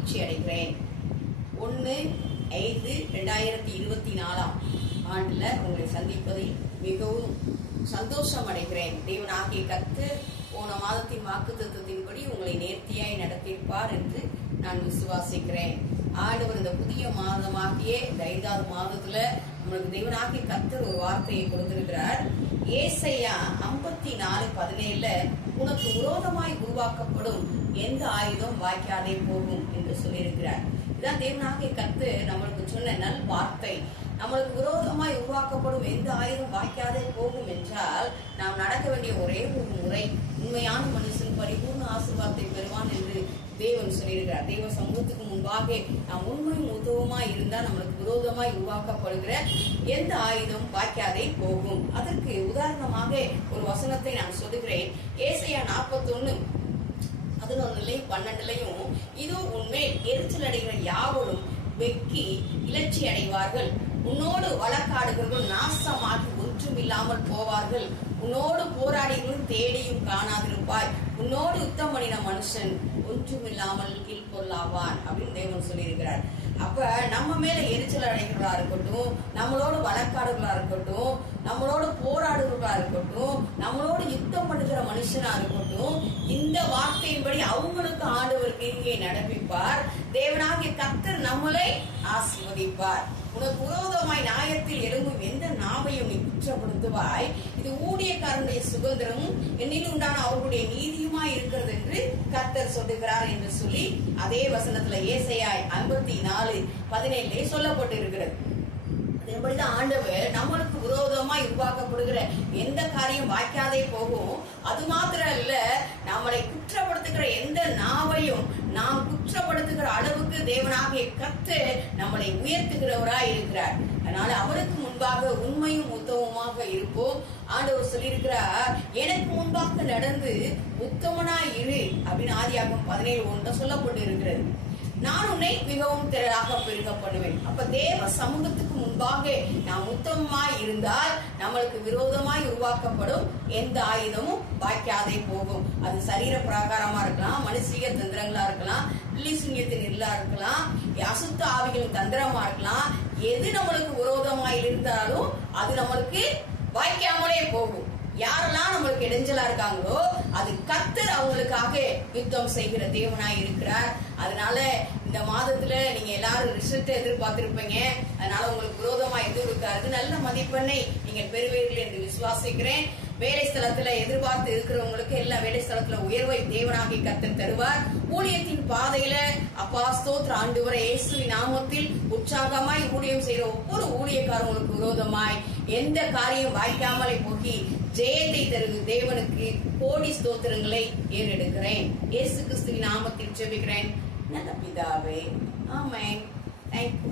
மகிழ்ச்சி அடைகிறேன். 1/5/2024 ஆண்டுல உங்களை சந்திப்பதில் மிகவும் சந்தோஷம் அடைகிறேன். தேவனாகிய கர்த்தர் போன மாதத்தின் வாக்குத்தத்தத்தின்படி உங்களை நேர்த்தியாய் நடத்தியிருப்பார் என்று நான் விசுவாசிக்கிறேன். ஆண்டவர் இந்த புதிய மாதமாகிய இந்த 5வது மாதத்துல நம்மளுக்கு தேவனாகிய கர்த்தர் ஒரு வார்த்தையை கொடுத்திருக்கிறார். ஏசாயா 54:17 உனக்கு விரோதமாய் உருவாக்கப்படும் எந்த ஆயுதம் வாய்க்காதே போகும் என்று சொல்லியிருக்கிறார். இதுதான் தேவனாகிய கர்த்தர் நம்மளுக்கு சொன்ன நல் வார்த்தை. நம்மளுக்கு விரோதமாய் உருவாக்கப்படும் எந்த ஆயுதம் வாய்க்காதே போகும் என்றால் நாம் நடக்க வேண்டிய ஒரே ஒரு முறை, உண்மையான மனுஷன் பரிபூர்ண ஆசீர்வாதத்தை பெறுவான் என்று தேவன் சொல்லியிருக்கிறார். தேவ சமூகத்துக்கு முன்பாக நாம் உண்மையும் உத்தவமாய் இருந்தால் நம்மளுக்கு விரோதமாய் உருவாக்கப்படுகிற எந்த ஆயுதம் வாய்க்காதே போகும். அதற்கு உதாரணமாக ஒரு வசனத்தை நான் சொல்லுகிறேன். ஏசாயா 41:11-12 இதோ உன்மேல் எரிச்சல் அடைகிற யாவரும் வெக்கி இலட்சி அடைவார்கள். உன்னோடு வழக்காடுகிறவர்கள் நாசமாகி ஒன்றுமில்லாமல் போவார்கள். உன்னோடு போராடிகளும் தேடியும் காணாதிருப்பாய். உன்னோடு யுத்தம் பண்ணின மனுஷன் ஒன்றுமில்லாமல் கீழ்பொருளாவான் அப்படின்னு தேவன் சொல்லியிருக்கிறார். அப்ப நம்ம மேல எரிச்சல் அடைகிறவர்களா இருக்கட்டும், நம்மளோட வழக்காடுகளா இருக்கட்டும், நம்மளோட போராடுகளா இருக்கட்டும், நம்மளோட யுத்தம் பண்ணுகிற மனுஷனா இருக்கட்டும், இந்த வார்த்தையின்படி அவங்களுக்கு ஆண்டவர் கிரியை நடப்பிப்பார். தேவனாகிய கர்த்தர் நம்மளை ஆசீர்வதிப்பார். உனக்கு விரோதமாய் நியாயத்தில் எழும்பும் எந்த நாவையும் நீ குற்றப்படுத்துவாய். இது ஊழியக்காரனுடைய சுதந்திரமும் என்னில் உண்டான அவர்களுடைய நீதியுமாய் இருக்கிறது என்று கர்த்தர் சொல்லுகிறார் என்று சொல்லி அதே வசனத்துல ஏசாயா 54:17 சொல்லப்பட்டு இருக்கிறது. அதன்படிதான் ஆண்டவர் நம்மளுக்கு விரோதமாய் உருவாக்கப்படுகிற எந்த காரியம் வாய்க்காதே போகும். அது மாத்திரம் இல்ல, நம்மளை குற்றப்படுத்துகிற எந்த நாவையும் நாம் குற்றப்படுத்துகிற அளவுக்கு தேவனாகிய கர்த்தர் நம்மளை உயர்த்துகிறவராய் இருக்கிறார். அதனால அவருக்கு முன்பாக உண்மையும் உத்தமமாக இருப்போம். ஆண்டவர் சொல்லியிருக்கிறார், எனக்கு முன்பாக நடந்து உத்தமனாய் இரு அப்படின்னு ஆதியாகமம் 17:1 சொல்லப்பட்டு இருக்கிறது. நான் உன்னை மிகவும் திரளாக பெருக பண்ணுவேன். அப்ப தேவ சமூகத்துக்கு முன்பாக நாம் உத்தமமாய் இருந்தால் நம்மளுக்கு விரோதமாய் உருவாக்கப்படும் எந்த ஆயுதமும் வாய்க்காதே போகும். அது சரீர பிரகாரமா இருக்கலாம், மனுஷீக தந்திரங்களா இருக்கலாம், பில்லிசுங்கியத்தின் இல்லா இருக்கலாம், அசுத்த ஆவிகளின் தந்திரமா இருக்கலாம். எது நம்மளுக்கு விரோதமாய் இருந்தாலும் அது நம்மளுக்கு வாய்க்காமலே போகும். யாரெல்லாம் நம்மளுக்கு இடைஞ்சலா இருக்காங்களோ அது கர்த்தர் அவங்களுக்காக யுத்தம் செய்கிற தேவனாய் இருக்கிறார். அதனால இந்த மாதத்துல நீங்க எல்லாரும் ரிசல்ட் எதிர்பார்த்திருப்பீங்க. அதனால உங்களுக்கு விரோதமா எதுவும் இருக்காது. நல்ல மதிப்பெண்ணை நீங்க பெறுவீர்கள் என்று விசுவாசிக்கிறேன். வேலை ஸ்தலத்துல எதிர்பார்த்து இருக்கிறவங்களுக்கு எல்லா வேலை ஸ்தலத்துல உயர்வை தேவனாகி கர்த்தர் தருவார். ஊழியத்தின் பாதையில அப்பா ஸ்தோத்திர ஆண்டவரே இயேசுவின் நாமத்தில் உற்சாகமாய் ஊழியம் செய்யற ஒவ்வொரு ஊழியக்காரங்களுக்கு விரோதமாய் எந்த காரியம் வாய்க்காமலை போகி ஜெயத்தை தருகு தேவனுக்கு கோடி ஸ்தோத்திரங்களை ஏறெடுக்கிறேன். இயேசு கிறிஸ்துவின் நாமத்தில் ஜெபிக்கிறேன் நல்ல பிதாவே, ஆமென். தேங்க்யூ.